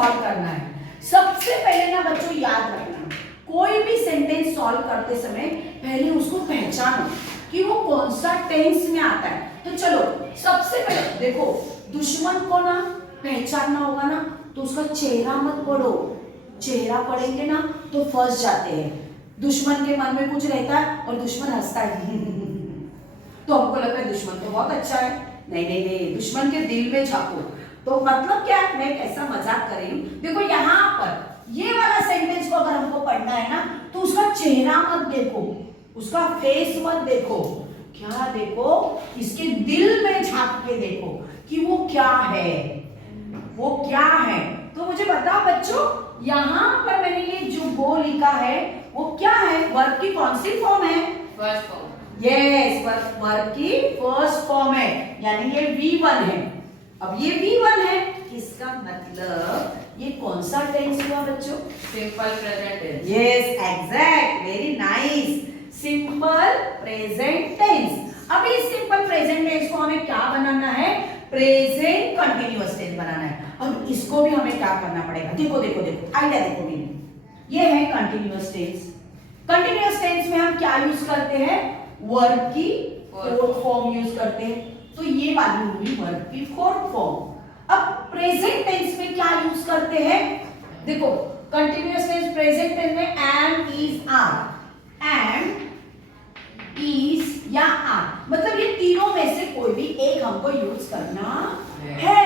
Solve करना है। सबसे पहले ना बच्चों याद रखना, कोई भी सेंटेंस सॉल्व करते समय पहले उसको पहचानो कि वो कौन सा टेंस में आता है। तो चलो सबसे पहले देखो, दुश्मन को ना पहचानना होगा ना, तो उसका चेहरा मत पढ़ो। चेहरा पढ़ेंगे ना तो फंस जाते हैं। दुश्मन के मन में कुछ रहता है और दुश्मन हंसता है तो हमको लगता है दुश्मन तो बहुत अच्छा है। नहीं नहीं नहीं, दुश्मन के दिल में झांको। तो मतलब क्या, मैं कैसा मजाक कर रही हूँ। देखो यहाँ पर ये वाला सेंटेंस को अगर हमको पढ़ना है ना, तो उसका चेहरा मत देखो, उसका फेस मत देखो, क्या देखो, इसके दिल में झांक के देखो कि वो क्या है, वो क्या है। तो मुझे बताओ बच्चों, यहाँ पर मैंने ये जो गो लिखा है वो क्या है, वर्ब की कौन सी फॉर्म है? First form. यस, वर्ब की फर्स्ट फॉर्म है, यानी ये V1 है। अब ये V1 है, इसका मतलब ये कौन सा टेंस हुआ बच्चों? Simple present tense. Yes exact, very nice, simple present tense. अब इस सिंपल प्रेजेंट टेंस को हमें क्या बनाना है? प्रेजेंट कंटिन्यूअस टेंस बनाना है। अब इसको भी हमें क्या करना पड़ेगा? देखो देखो देखो, आइडिया देखो मेरी, ये है कंटिन्यूअस टेंस। कंटिन्यूअस टेंस में हम क्या यूज करते हैं? वर्ब की फोर्थ फॉर्म यूज करते हैं। तो ये वाली होगी वर्ब की फोर्थ फॉर्म। अब प्रेजेंट टेंस में क्या यूज करते हैं? देखो कंटिन्यूअस टेंस प्रेजेंट टेंस में am, is, are, am, is या आर, मतलब ये तीनों में से कोई भी एक हमको यूज करना है।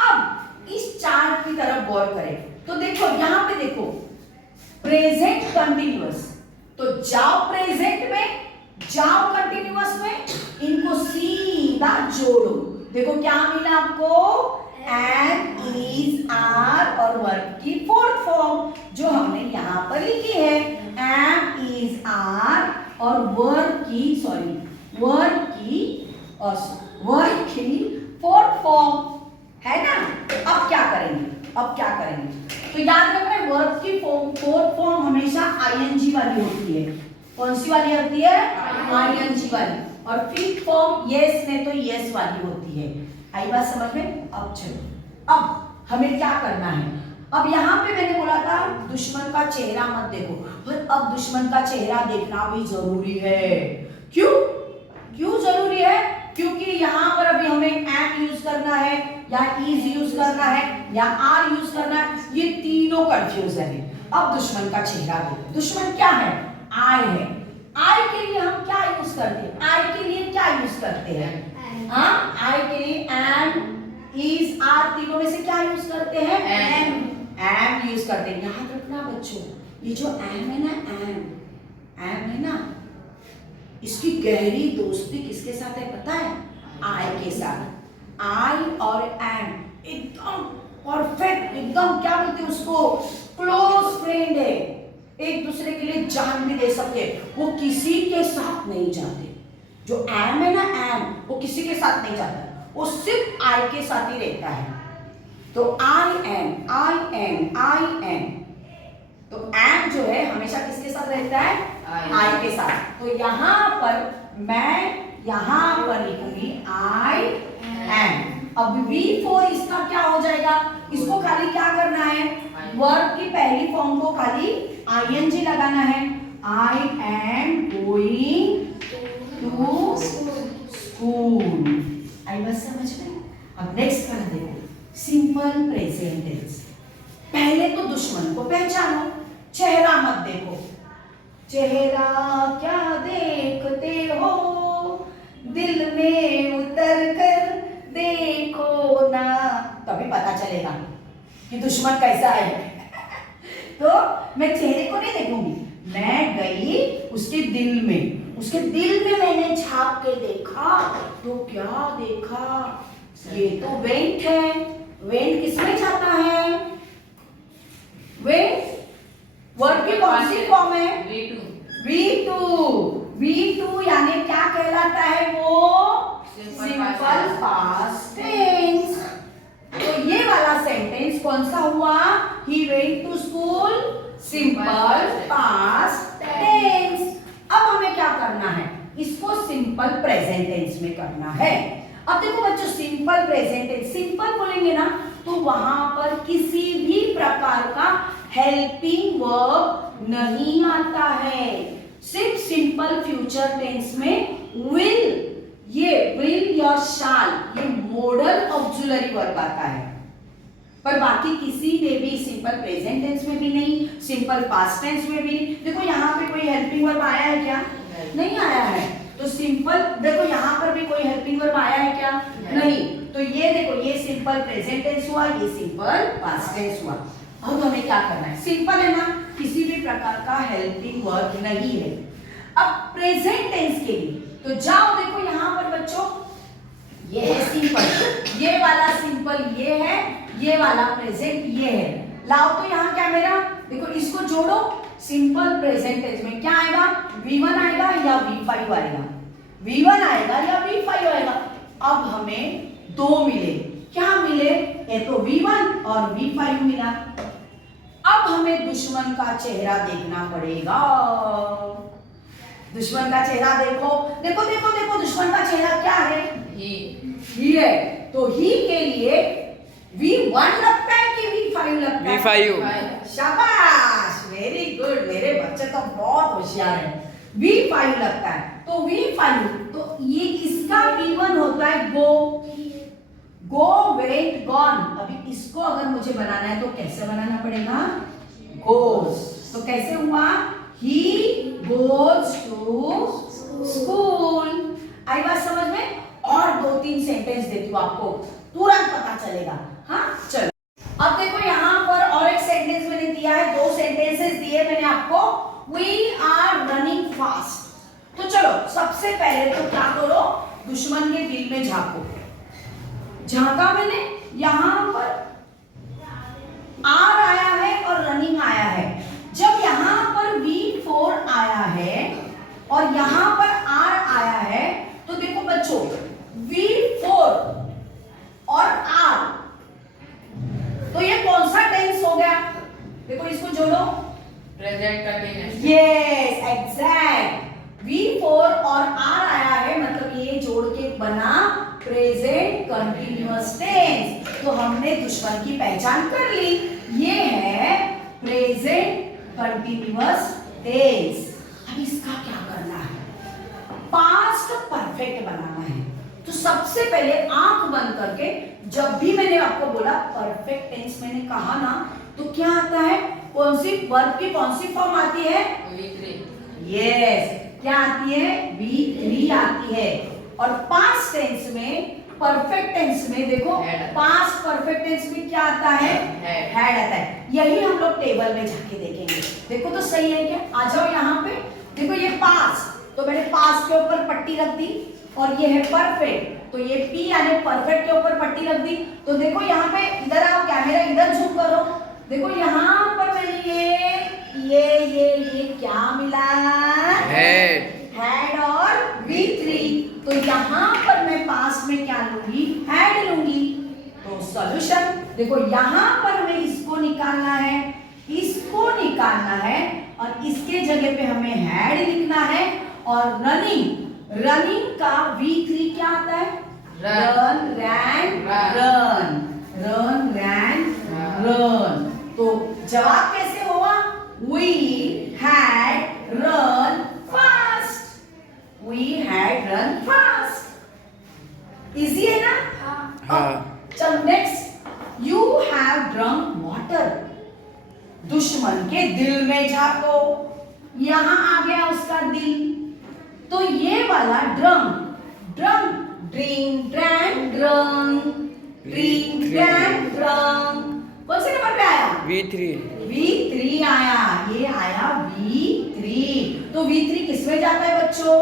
अब इस चार्ट की तरफ गौर करें तो देखो यहाँ पे देखो, प्रेजेंट कंटिन्यूअस, तो जाओ प्रेजेंट में, जाओ कंटिन्यूअस में, इनको सीधा जोड़ो। देखो क्या मिला आपको? एम, इज, आर और वर्ब की फोर्थ फॉर्म जो हमने यहां पर लिखी है, एम, इज, आर और वर्ब की फोर्थ फॉर्म है ना। अब क्या करेंगे? तो याद रखना है वर्ब की फोर्थ फॉर्म हमेशा आईएनजी वाली होती है। कौन सी वाली होती है? आईएनजी वाली। और फिफ्थ फॉर्म यस में तो यस वाली होती है। आई बात समझ में? अब चलो, अब हमें क्या करना है? अब यहाँ पे मैंने बोला था दुश्मन का चेहरा मत देखो, पर अब दुश्मन का चेहरा देखना भी जरूरी है। क्यों जरूरी है? क्योंकि यहाँ पर अभी हमें एम यूज करना है या इज यूज करना है या आर यूज करना है, ये तीनों कंफ्यूजन है। अब दुश्मन का चेहरा देखो। दुश्मन क्या है? आई है। आई के लिए हम क्या यूज करते हैं? आई के लिए क्या यूज करते हैं? हाँ, आई के लिए एम, इज, आर, तीनों में से क्या यूज करते हैं? एम यूज करते हैं। याद रखना बच्चों, ये जो एम है ना, इसकी गहरी दोस्ती किसके साथ है पता है? आई के साथ। आई और एम एकदम परफेक्ट, एकदम क्या बोलते हैं उसको, क्लोज फ्रेंड है। एक दूसरे के लिए जान भी दे सकते हैं। वो किसी के साथ नहीं जाते। जो एम है ना, एम, वो किसी के साथ नहीं जाता, वो सिर्फ आई के साथ ही रहता है। तो आई एम, तो एम जो है हमेशा किसके साथ रहता है? आई के साथ। तो यहाँ पर मैं लिखूंगी आई एम। अब V4 इसका क्या हो जाएगा? इसको खाली क्या करना है? वर्ब की पहली फॉर्म को खाली आईएनजी लगाना है। I am going to school. आई बस समझ में? अब नेक्स्ट कर देखो, सिंपल प्रेजेंट टेंस। पहले तो दुश्मन को पहचानो, चेहरा मत देखो। चेहरा क्या देखते हो, दिल में उतर कर देखो ना, तभी पता चलेगा कि दुश्मन कैसा है। तो मैं चेहरे को नहीं देखूंगी, मैं गई उसके दिल में मैंने झांक के देखा। तो क्या देखा? ये तो वेंट है। वेंट किसमें जाता है? वेंट वर्ब की कौन सी फॉर्म है? V2 यानी क्या कहलाता है वो? Simple past tense. तो ये वाला सेंटेंस कौन सा हुआ? He went to school, simple past tense. अब हमें क्या करना है? इसको सिंपल प्रेजेंट टेंस में करना है। अब देखो बच्चों, सिंपल प्रेजेंट टेंस, सिंपल बोलेंगे ना तो वहां पर किसी भी प्रकार का हेल्पिंग वर्ब नहीं आता है। सिर्फ सिंपल फ्यूचर टेंस में विल या शाल ये मॉडल ऑक्सिलरी वर्ब आता है, पर बाकी किसी में भी सिंपल प्रेजेंट टेंस में भी नहीं, सिंपल पास्ट टेंस में भी नहीं। देखो यहाँ पे कोई हेल्पिंग वर्ब आया है क्या? नहीं आया है। तो सिंपल देखो यहाँ पर भी कोई हेल्पिंग वर्ब आया है क्या? नहीं। तो ये देखो ये सिंपल प्रेजेंट टेंस हुआ, ये सिंपल पास्ट टेंस हुआ। अब हमें क्या करना है? सिंपल है ना, किसी भी प्रकार का हेल्पिंग वर्ब नहीं है। अब प्रेजेंट टेंस के लिए तो जाओ, देखो यहाँ पर बच्चों ये है सिंपल, ये वाला सिंपल ये है, ये वाला प्रेजेंट ये है। लाओ तो यहाँ क्या मेरा, देखो इसको जोड़ो, सिंपल प्रेजेंट टेंस में क्या आएगा? V1 आएगा या V5 आएगा? V1 आएगा या V5 आएगा? अब हमें दो मिले, क्या मिले? एक तो V1 और V5 मिला। अब हमें दुश्मन का चेहरा देखना पड़ेगा। दुश्मन का चेहरा देखो, देखो देखो देखो, दुश्मन का चेहरा क्या है? ही है। तो ही के लिए V1 लगता है कि V5 लगता है? V5। शाबाश, वेरी गुड, मेरे बच्चे तो बहुत होशियार हैं। V5 लगता है, तो V5 तो ये इसका V1 होता है गो, वेंट, गॉन। अभी इसको अगर मुझे बनाना है तो कैसे बनाना पड़ेगा? गोज। तो कैसे हुआ? He goes to school। आई बात समझ में? और दो तीन सेंटेंस देती हूँ आपको, तुरंत पता चलेगा। हाँ चलो, अब देखो यहाँ पर और एक सेंटेंस मैंने दिया है, दो सेंटेंसेस दिए मैंने आपको। We are running fast। तो चलो सबसे पहले तो क्या करो, दुश्मन के दिल में झांको। झांका मैंने, यहाँ पर आर आया है और रनिंग आया है। जब यहाँ पर V4 आया है और यहाँ पर आर आया है, तो देखो बच्चों V4 और आर, तो ये कौन सा टेंस हो गया? देखो इसको जोड़ो, present continuous. Yes exact. V4 और आर आया है, मतलब ये जोड़ के बना प्रेजेंट कंटिन्यूअस टेंस। तो हमने दुश्मन की पहचान कर ली, ये है प्रेजेंट कंटिन्यूअस टेंस। अब इसका क्या करना है? पास्ट परफेक्ट बनाना है। तो सबसे पहले आंख बंद करके, जब भी मैंने आपको बोला परफेक्ट टेंस मैंने कहा ना, तो क्या आता है? कौन सी वर्ब की कौन सी फॉर्म आती है? V3। यस, क्या आती है? V3 आती है। और पास्ट टेंस में, परफेक्ट टेंस में देखो, पास्ट परफेक्ट टेंस में क्या आता है? हैड आता है। यही हम लोग टेबल में जाके देखेंगे। देखो तो सही है क्या? आ जाओ यहाँ पे, देखो ये पास्ट, तो मैंने पास्ट के ऊपर पट्टी रख दी, और ये है परफेक्ट, तो ये P यानी परफेक्ट के ऊपर पट्टी रख दी। तो देखो यहाँ पे, इधर आओ, कैमरा इधर झूम करो, देखो यहाँ पर मैंने ये क्या मिला? हैड और V3। तो यहाँ पर मैं पास्ट में क्या लूंगी? हैड लूंगी। तो सॉल्यूशन देखो, यहाँ पर हमें इसको निकालना है, इसको निकालना है, और इसके जगह पे हमें हैड लिखना है। और रनिंग का V3 क्या आता है? रन, रैन, रन। तो जवाब कैसे होगा? We had run fast। We had run fast। Easy है ना? हाँ। चलो next, you have drunk water। दुश्मन के दिल में झांको, यहां आ गया उसका दिल। तो ये वाला ड्रंक, ड्रिंक, ड्रैंक, कौन से नंबर पे आया? V3 आया, ये आया V3। तो V3 किस में जाता है बच्चों?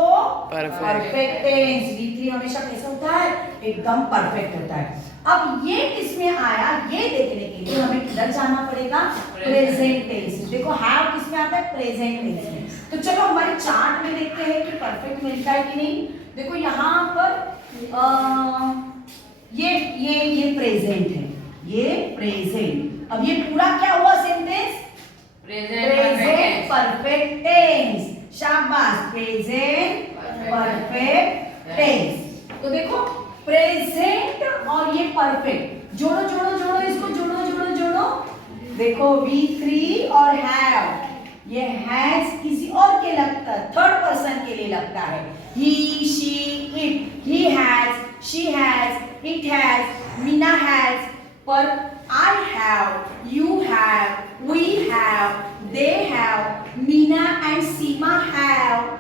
Perfect tense. V3 हमेशा कैसा होता है? एकदम परफेक्ट होता है। अब ये किस में आया, ये देखने के लिए हमें किधर जाना पड़ेगा? Present tense. देखो हैव किस में आता है? प्रेजेंट टेंस में। तो चलो हमारे चार्ट में देखते हैं कि परफेक्ट मिलता है कि नहीं। देखो यहाँ पर ये प्रेजेंट है, ये प्रेजेंट। अब ये पूरा क्या हुआ सेंटेंस? Present perfect tense. शाबाश, प्रेजेंट परफेक्ट टेंस। तो देखो प्रेजेंट और ये परफेक्ट, जोड़ो जोड़ो जोड़ो, इसको जोड़ो जोड़ो जोड़ो। देखो V3 और हैव, ये हैज किसी और के लगता है, थर्ड पर्सन के लिए लगता है। He, she, it, he has, she has, it has, Meena has, पर I have, you have, we have, they have, Meena and Seema have.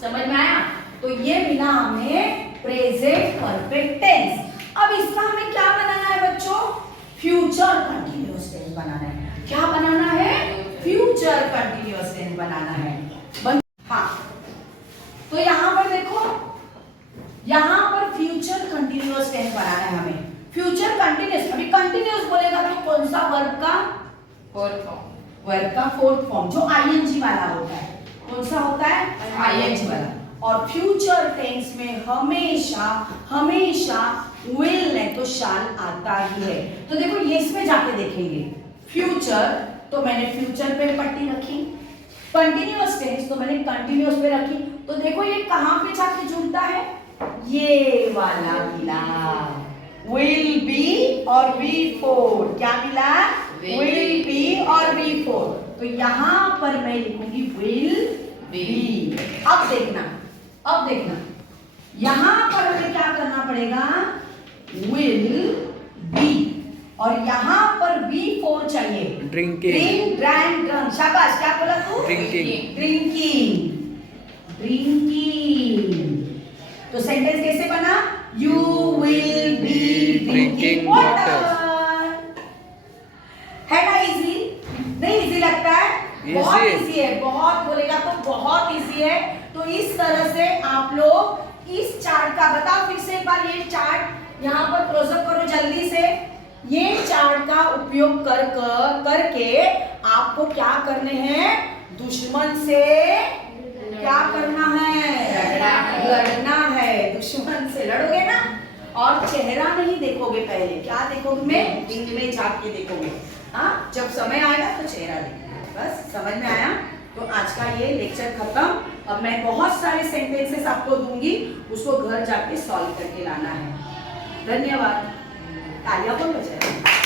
समझ में आया? तो ये मिला हमें प्रेजेंट परफेक्ट टेंस। अब इसका हमें क्या बनाना है बच्चों? फ्यूचर कंटिन्यूअस टेंस बनाना है। क्या बनाना है? फ्यूचर कंटिन्यूअस टेंस बनाना है। हाँ, तो यहां पर देखो, यहां पर फ्यूचर कंटिन्यूअस टेंस बनाना है हमें। फ्यूचर कंटिन्यूअस, अभी कंटिन्यूअस बोलेगा तो कौन सा वर्ब का? फोर्थ फॉर्म, वर्ब का फोर्थ फॉर्म जो आईएनजी वाला होता है। कौन सा होता है? आईएनजी वाला। और फ्यूचर टेंस में हमेशा हमेशा विल नहीं तो शाल आता ही है। तो देखो ये इसमें जाके देखेंगे। फ्यूचर तो मैंने फ्यूचर पे पट्टी रखी, कंटिन्यूअस टेंस तो मैंने कंटिन्यूअस पे रखी। तो देखो ये कहां पे जाके जुड़ता है? ये वाला मिला, विल बी और V4। क्या मिला? विल बी और V4। तो यहां पर मैं लिखूंगी विल बी। अब देखना, अब देखना, यहां पर हमें क्या करना पड़ेगा? विल बी, और यहां पर V4 चाहिए। Drinking, drink, drank, drunk. शाबाश, क्या बोला तू? Drinking, drinking, drinking. तो सेंटेंस कैसे बना? You will be drinking water. है ना इजी? नहीं इजी लगता है? बहुत इजी है, बहुत बोलेगा तो बहुत इजी है। तो इस तरह से आप लोग इस चार्ट का, बताओ फिर से एक बार, ये चार्ट यहाँ पर क्लोजअप करो जल्दी से। ये चार्ट का उपयोग करके आपको क्या करने हैं? दुश्मन से क्या करना है? लड़ना है। दुश्मन से लड़ोगे ना, और चेहरा नहीं देखोगे, पहले क्या देखोगे? मैं दिल में जाके देखोगे। हाँ, जब समय आएगा तो चेहरा देखोगे। बस समझ में आया? तो आज का ये लेक्चर खत्म। अब मैं बहुत सारे सेंटेंसेस आपको दूंगी, उसको घर जाके सॉल्व करके लाना है। धन्यवाद। तालियां बोलो बच्चे।